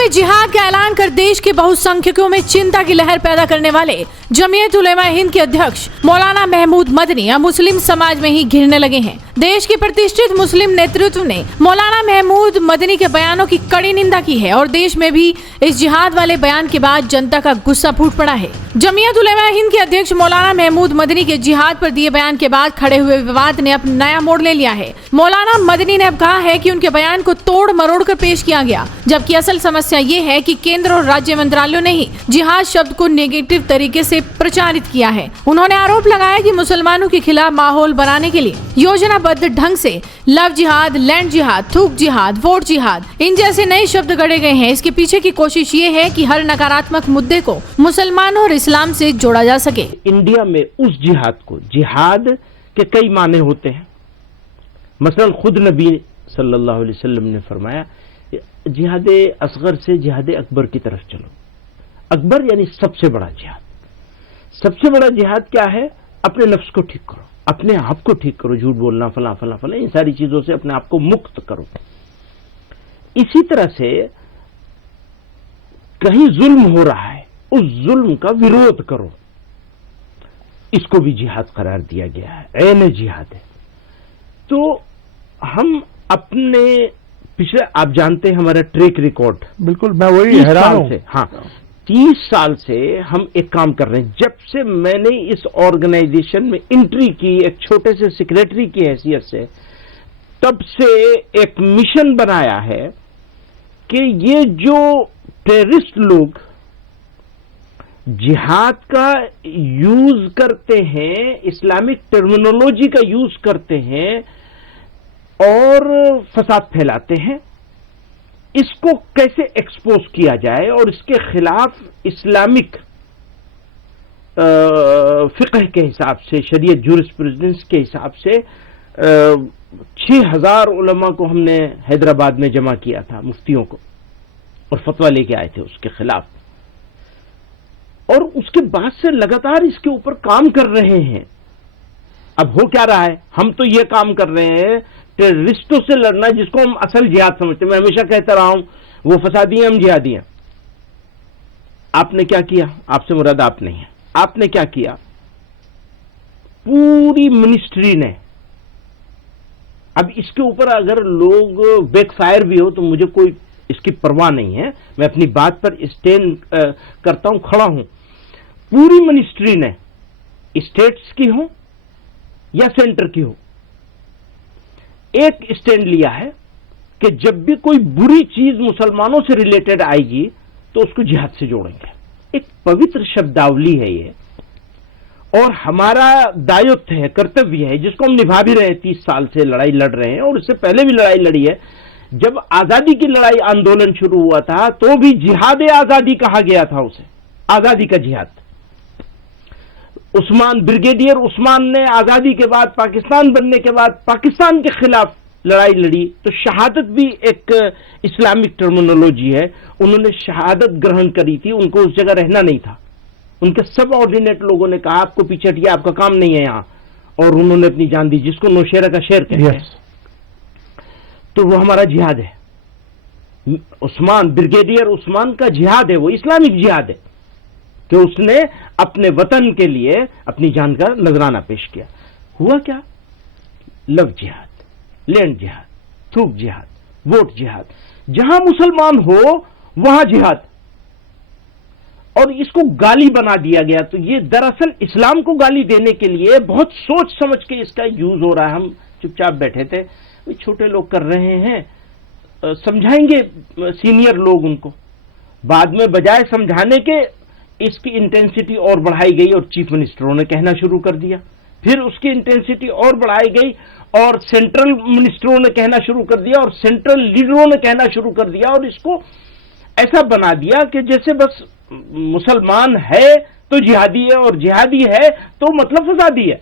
में जिहाद का ऐलान कर देश के बहुसंख्यकों में चिंता की लहर पैदा करने वाले जमीयत उलेमा हिंद के अध्यक्ष मौलाना महमूद मदनी अब मुस्लिम समाज में ही घिरने लगे हैं। देश के प्रतिष्ठित मुस्लिम नेतृत्व ने मौलाना महमूद मदनी के बयानों की कड़ी निंदा की है और देश में भी इस जिहाद वाले बयान के बाद जनता का गुस्सा फूट पड़ा है। जमीयत उलेमा हिंद के अध्यक्ष मौलाना महमूद मदनी के जिहाद पर दिए बयान के बाद खड़े हुए विवाद ने अब नया मोड़ ले लिया है। मौलाना मदनी ने अब कहा है कि उनके बयान को तोड़ मरोड़ कर पेश किया गया, जबकि असल समस्या ये है कि केंद्र और राज्य मंत्रालयों ने ही जिहाद शब्द को नेगेटिव तरीके से प्रचारित किया है। उन्होंने आरोप लगाया कि मुसलमानों के खिलाफ माहौल बनाने के लिए योजनाबद्ध ढंग से लव जिहाद, लैंड जिहाद, थूक जिहाद, वोट जिहाद, इन जैसे नए शब्द गढ़े गए हैं। इसके पीछे की कोशिश ये है कि हर नकारात्मक मुद्दे को मुसलमानों और इस्लाम से जोड़ा जा सके। इंडिया में उस जिहाद को, जिहाद के कई माने होते हैं। मसलन खुद नबी सल्लल्लाहु अलैहि वसल्लम ने फरमाया जिहाद असगर से जिहाद अकबर की तरफ चलो। अकबर यानी सबसे बड़ा जिहाद। सबसे बड़ा जिहाद क्या है? अपने नफ्स को ठीक करो, अपने आप को ठीक करो, झूठ बोलना, फला फला फला, इन सारी चीजों से अपने आप को मुक्त करो। इसी तरह से कहीं जुल्म हो रहा है, उस जुल्म का विरोध करो, इसको भी जिहाद करार दिया गया है, ऐन जिहाद है। तो हम अपने पिछले, आप जानते हैं हमारा ट्रैक रिकॉर्ड, बिल्कुल मैं वही हैरान हूं। हाँ, 30 साल से हम एक काम कर रहे हैं। जब से मैंने इस ऑर्गेनाइजेशन में एंट्री की, एक छोटे से सेक्रेटरी की हैसियत से, तब से एक मिशन बनाया है कि ये जो टेररिस्ट लोग जिहाद का यूज करते हैं, इस्लामिक टर्मिनोलॉजी का यूज करते हैं और फसाद फैलाते हैं, इसको कैसे एक्सपोज किया जाए और इसके खिलाफ इस्लामिक फिक़ह के हिसाब से, शरीयत जूरिस्प्रूडेंस के हिसाब से 6000 उलमा को हमने हैदराबाद में जमा किया था, मुफ्तियों को, और फतवा लेके आए थे उसके खिलाफ। और उसके बाद से लगातार इसके ऊपर काम कर रहे हैं। अब हो क्या रहा है? हम तो ये काम कर रहे हैं टेररिस्टों से लड़ना, जिसको हम असल जिहाद समझते हैं। मैं हमेशा कहता रहा हूं वो फसादी हैं, हम जिहादी हैं। आपने क्या किया? आपसे मुराद आप नहीं है। आपने क्या किया? पूरी मिनिस्ट्री ने, अब इसके ऊपर अगर लोग बैकफायर भी हो तो मुझे कोई इसकी परवाह नहीं है, मैं अपनी बात पर स्टैंड करता हूं, खड़ा हूं। पूरी मिनिस्ट्री ने, स्टेट्स की हो या सेंटर की हो, एक स्टैंड लिया है कि जब भी कोई बुरी चीज मुसलमानों से रिलेटेड आएगी तो उसको जिहाद से जोड़ेंगे। एक पवित्र शब्दावली है ये, और हमारा दायित्व है, कर्तव्य है, जिसको हम निभा भी रहे हैं। 30 साल से लड़ाई लड़ रहे हैं और इससे पहले भी लड़ाई लड़ी है। जब आजादी की लड़ाई आंदोलन शुरू हुआ था तो भी जिहाद आजादी कहा गया था उसे, आजादी का जिहाद। उस्मान, ब्रिगेडियर उस्मान ने आजादी के बाद, पाकिस्तान बनने के बाद पाकिस्तान के खिलाफ लड़ाई लड़ी। तो शहादत भी एक इस्लामिक टर्मिनोलॉजी है। उन्होंने शहादत ग्रहण करी थी, उनको उस जगह रहना नहीं था। उनके सब ऑर्डिनेट लोगों ने कहा आपको पीछे हटिए, आपका काम नहीं है यहां, और उन्होंने अपनी जान दी, जिसको नौशेरा का शेर कहते हैं। तो वो हमारा जिहाद है। उस्मान, ब्रिगेडियर उस्मान का जिहाद है, वो इस्लामिक जिहाद है कि उसने अपने वतन के लिए अपनी जान का नजराना पेश किया। हुआ क्या? लव जिहाद, लैंड जिहाद, थूक जिहाद, वोट जिहाद, जहां मुसलमान हो वहां जिहाद, और इसको गाली बना दिया गया। तो ये दरअसल इस्लाम को गाली देने के लिए बहुत सोच समझ के इसका यूज हो रहा है। हम चुपचाप बैठे थे, छोटे लोग कर रहे हैं, समझाएंगे सीनियर लोग उनको। बाद में बजाय समझाने के इसकी इंटेंसिटी और बढ़ाई गई और चीफ मिनिस्टरों ने कहना शुरू कर दिया। फिर उसकी इंटेंसिटी और बढ़ाई गई और सेंट्रल मिनिस्टरों ने कहना शुरू कर दिया और सेंट्रल लीडरों ने कहना शुरू कर दिया, और इसको ऐसा बना दिया कि जैसे बस मुसलमान है तो जिहादी है और जिहादी है तो मतलब फसादी है।